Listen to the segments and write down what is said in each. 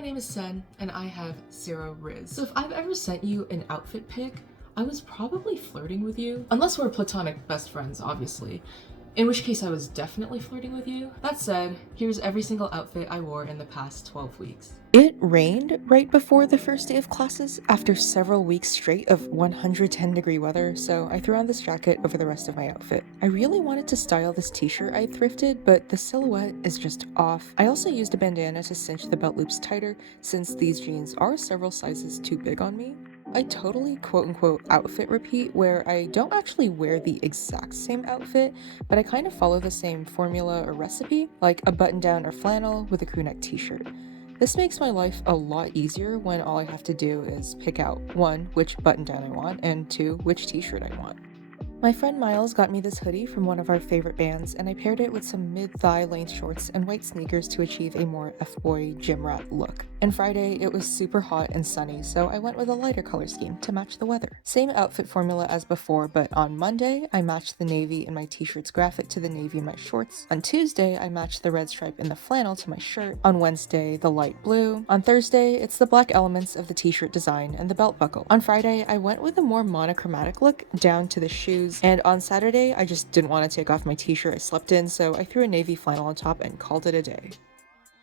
my name is Sen, and I have 0 riz. So if I've ever sent you an outfit pic, I was probably flirting with you. Unless we're platonic best friends, obviously. In which case I was definitely flirting with you. That said, here's every single outfit I wore in the past 12 weeks. It rained right before the first day of classes after several weeks straight of 110-degree weather, so I threw on this jacket over the rest of my outfit. I really wanted to style this t-shirt I thrifted, but the silhouette is just off. I also used a bandana to cinch the belt loops tighter since these jeans are several sizes too big on me. I totally quote-unquote outfit repeat where I don't actually wear the exact same outfit, but I kind of follow the same formula or recipe, like a button-down or flannel with a crewneck t-shirt. This makes my life a lot easier when all I have to do is pick out 1, which button-down I want, and 2, which t-shirt I want. My friend Miles got me this hoodie from one of our favorite bands, and I paired it with some mid-thigh length shorts and white sneakers to achieve a more F-boy gym rat look. And Friday, it was super hot and sunny, so I went with a lighter color scheme to match the weather. Same outfit formula as before, but on Monday, I matched the navy in my t-shirt's graphic to the navy in my shorts. On Tuesday, I matched the red stripe in the flannel to my shirt. On Wednesday, the light blue. On Thursday, it's the black elements of the t-shirt design and the belt buckle. On Friday, I went with a more monochromatic look down to the shoes. And on Saturday, I just didn't want to take off my t-shirt I slept in, so I threw a navy flannel on top and called it a day.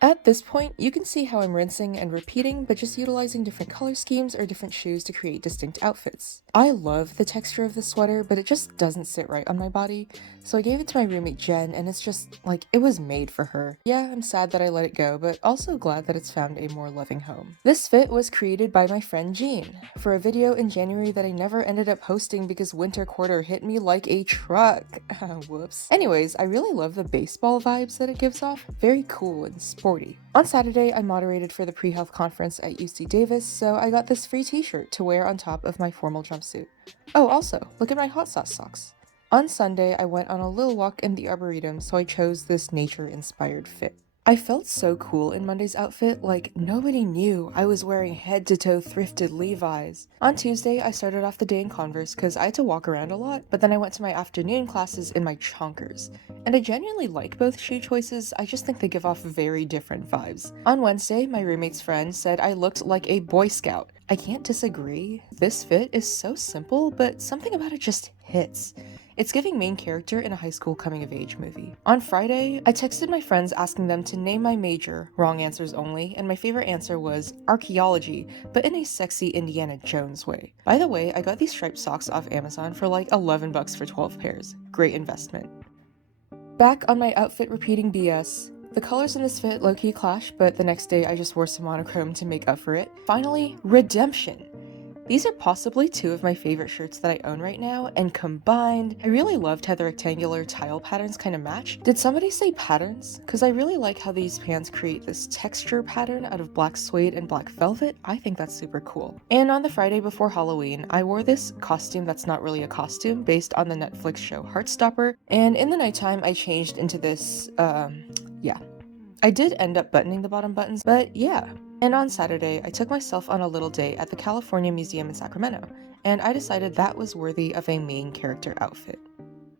At this point, you can see how I'm rinsing and repeating, but just utilizing different color schemes or different shoes to create distinct outfits. I love the texture of the sweater, but it just doesn't sit right on my body, so I gave it to my roommate Jen, and it's just like it was made for her. Yeah, I'm sad that I let it go, but also glad that it's found a more loving home. This fit was created by my friend Jean for a video in January that I never ended up posting because winter quarter hit me like a truck. Whoops. Anyways, I really love the baseball vibes that it gives off. Very cool and sporty. On Saturday, I moderated for the pre-health conference at UC Davis, so I got this free t-shirt to wear on top of my formal jumpsuit. Oh, also, look at my hot sauce socks. On Sunday, I went on a little walk in the Arboretum, so I chose this nature-inspired fit. I felt so cool in Monday's outfit, like nobody knew I was wearing head-to-toe thrifted Levi's. On Tuesday, I started off the day in Converse because I had to walk around a lot, but then I went to my afternoon classes in my chonkers. And I genuinely like both shoe choices, I just think they give off very different vibes. On Wednesday, my roommate's friend said I looked like a Boy Scout. I can't disagree. This fit is so simple, but something about it just hits. It's giving main character in a high school coming-of-age movie. On Friday, I texted my friends asking them to name my major, wrong answers only, and my favorite answer was archaeology, but in a sexy Indiana Jones way. By the way, I got these striped socks off Amazon for like 11 bucks for 12 pairs. Great investment. Back on my outfit repeating BS. The colors in this fit low-key clash, but the next day I just wore some monochrome to make up for it. Finally, redemption! These are possibly 2 of my favorite shirts that I own right now, and combined, I really loved how the rectangular tile patterns kind of match. Did somebody say patterns? Because I really like how these pants create this texture pattern out of black suede and black velvet. I think that's super cool. And on the Friday before Halloween, I wore this costume that's not really a costume based on the Netflix show Heartstopper, and in the nighttime I changed into this, yeah. I did end up buttoning the bottom buttons, but yeah. And on Saturday, I took myself on a little day at the California Museum in Sacramento, and I decided that was worthy of a main character outfit.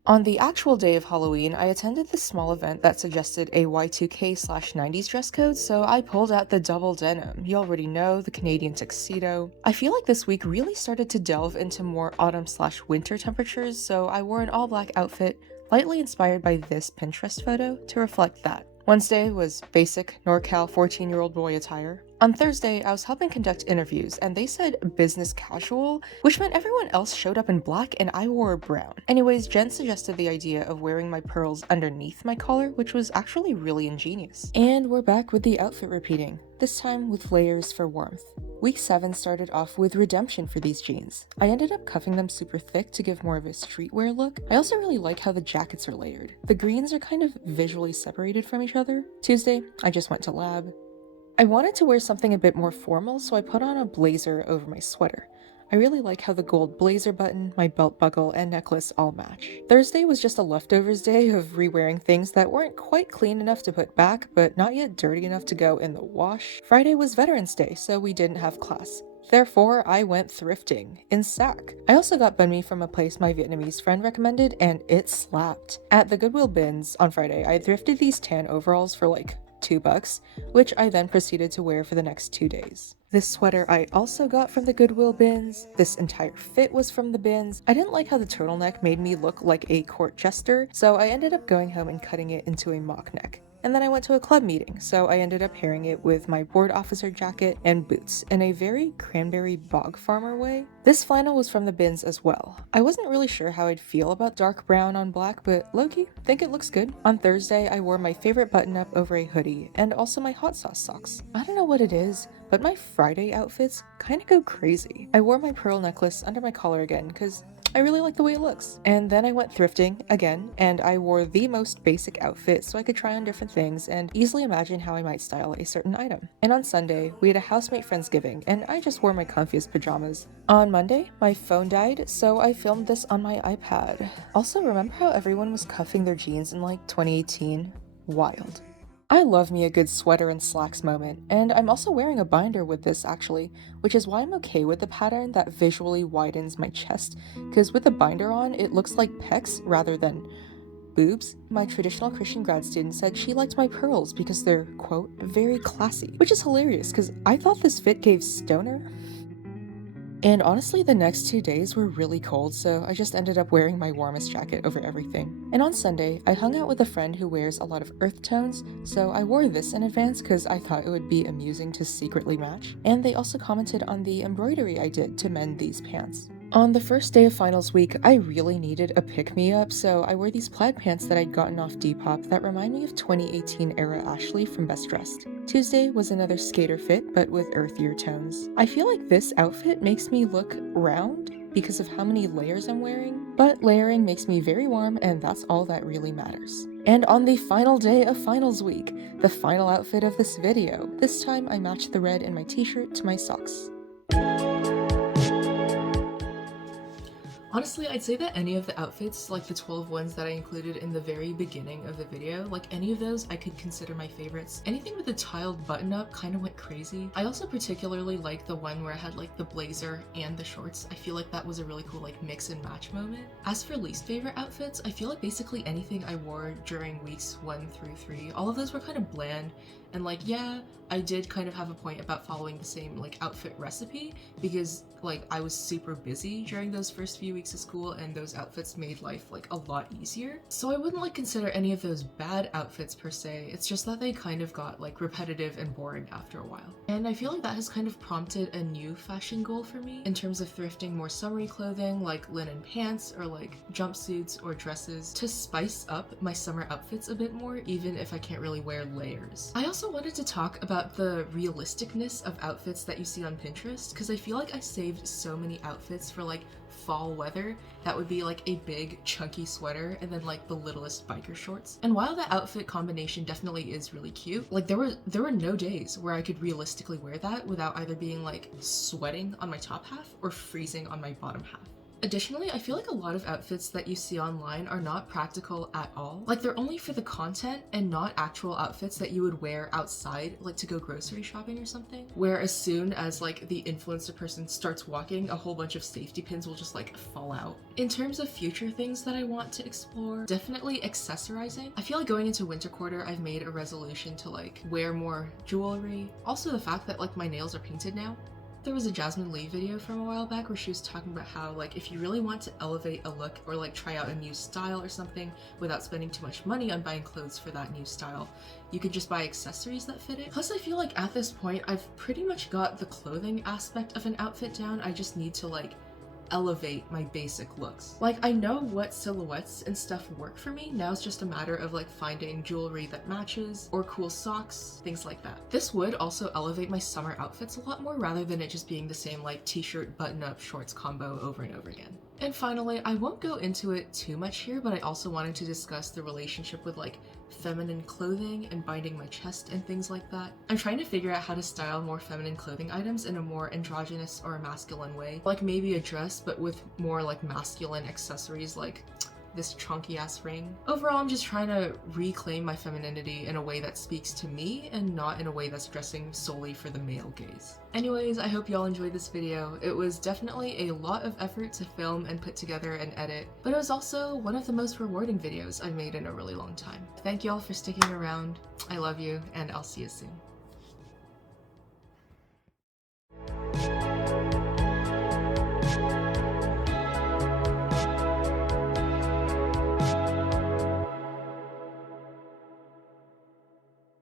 On the actual day of Halloween, I attended this small event that suggested a Y2K/90s dress code, so I pulled out the double denim. You already know, the Canadian tuxedo. I feel like this week really started to delve into more autumn/winter temperatures, so I wore an all-black outfit, lightly inspired by this Pinterest photo, to reflect that. Wednesday was basic NorCal 14-year-old boy attire. On Thursday, I was helping conduct interviews, and they said business casual, which meant everyone else showed up in black and I wore brown. Anyways, Jen suggested the idea of wearing my pearls underneath my collar, which was actually really ingenious. And we're back with the outfit repeating, this time with layers for warmth. Week 7 started off with redemption for these jeans. I ended up cuffing them super thick to give more of a streetwear look. I also really like how the jackets are layered. The greens are kind of visually separated from each other. Tuesday, I just went to lab. I wanted to wear something a bit more formal, so I put on a blazer over my sweater. I really like how the gold blazer button, my belt buckle, and necklace all match. Thursday was just a leftovers day of re-wearing things that weren't quite clean enough to put back, but not yet dirty enough to go in the wash. Friday was Veterans Day, so we didn't have class. Therefore, I went thrifting in Sac. I also got banh mi from a place my Vietnamese friend recommended, and it slapped. At the Goodwill bins on Friday, I thrifted these tan overalls for like $2, which I then proceeded to wear for the next 2 days. This sweater I also got from the Goodwill bins. This entire fit was from the bins. I didn't like how the turtleneck made me look like a court jester, so I ended up going home and cutting it into a mock neck. And then I went to a club meeting, so I ended up pairing it with my board officer jacket and boots in a very cranberry bog farmer way. This flannel was from the bins as well. I wasn't really sure how I'd feel about dark brown on black, but low-key, think it looks good. On Thursday, I wore my favorite button-up over a hoodie, and also my hot sauce socks. I don't know what it is, but my Friday outfits kinda go crazy. I wore my pearl necklace under my collar again, cause I really like the way it looks. And then I went thrifting again, and I wore the most basic outfit so I could try on different things and easily imagine how I might style a certain item. And on Sunday, we had a housemate Friendsgiving, and I just wore my comfiest pajamas. On Monday, my phone died, so I filmed this on my iPad. Also, remember how everyone was cuffing their jeans in like 2018? Wild. I love me a good sweater and slacks moment, and I'm also wearing a binder with this actually, which is why I'm okay with the pattern that visually widens my chest, because with the binder on, it looks like pecs rather than boobs. My traditional Christian grad student said she liked my pearls because they're, quote, very classy, which is hilarious because I thought this fit gave stoner. And honestly, the next 2 days were really cold, so I just ended up wearing my warmest jacket over everything. And on Sunday, I hung out with a friend who wears a lot of earth tones, so I wore this in advance because I thought it would be amusing to secretly match. And they also commented on the embroidery I did to mend these pants. On the first day of finals week, I really needed a pick-me-up, so I wore these plaid pants that I'd gotten off Depop that remind me of 2018 era Ashley from Best Dressed. Tuesday was another skater fit, but with earthier tones. I feel like this outfit makes me look round because of how many layers I'm wearing, but layering makes me very warm, and that's all that really matters. And on the final day of finals week, the final outfit of this video, this time I matched the red in my t-shirt to my socks. Honestly, I'd say that any of the outfits, like the 12 ones that I included in the very beginning of the video, like any of those I could consider my favorites. Anything with a tiled button-up kind of went crazy. I also particularly like the one where I had like the blazer and the shorts. I feel like that was a really cool like mix and match moment. As for least favorite outfits, I feel like basically anything I wore during weeks 1 through 3, all of those were kind of bland. And like, yeah, I did kind of have a point about following the same like outfit recipe because like I was super busy during those first few weeks of school and those outfits made life like a lot easier. So I wouldn't like consider any of those bad outfits per se, it's just that they kind of got like repetitive and boring after a while. And I feel like that has kind of prompted a new fashion goal for me in terms of thrifting more summery clothing like linen pants or like jumpsuits or dresses to spice up my summer outfits a bit more even if I can't really wear layers. I also wanted to talk about the realisticness of outfits that you see on Pinterest because I feel like I saved so many outfits for like fall weather that would be like a big chunky sweater and then like the littlest biker shorts. And while the outfit combination definitely is really cute, like there were no days where I could realistically wear that without either being like sweating on my top half or freezing on my bottom half. Additionally, I feel like a lot of outfits that you see online are not practical at all. Like they're only for the content and not actual outfits that you would wear outside, like to go grocery shopping or something. Where as soon as like the influencer person starts walking, a whole bunch of safety pins will just like fall out. In terms of future things that I want to explore, definitely accessorizing. I feel like going into winter quarter, I've made a resolution to like wear more jewelry. Also the fact that like my nails are painted now. There was a Jasmine Lee video from a while back where she was talking about how like if you really want to elevate a look or like try out a new style or something without spending too much money on buying clothes for that new style, you could just buy accessories that fit it. Plus I feel like at this point I've pretty much got the clothing aspect of an outfit down. I just need to like elevate my basic looks. Like I know what silhouettes and stuff work for me, now it's just a matter of like finding jewelry that matches or cool socks, things like that. This would also elevate my summer outfits a lot more rather than it just being the same like t-shirt button-up shorts combo over and over again. And finally, I won't go into it too much here, but I also wanted to discuss the relationship with like feminine clothing and binding my chest and things like that. I'm trying to figure out how to style more feminine clothing items in a more androgynous or masculine way, like maybe a dress but with more like masculine accessories like this chunky ass ring. Overall, I'm just trying to reclaim my femininity in a way that speaks to me and not in a way that's dressing solely for the male gaze. Anyways, I hope y'all enjoyed this video. It was definitely a lot of effort to film and put together and edit, but it was also one of the most rewarding videos I've made in a really long time. Thank y'all for sticking around. I love you, and I'll see you soon.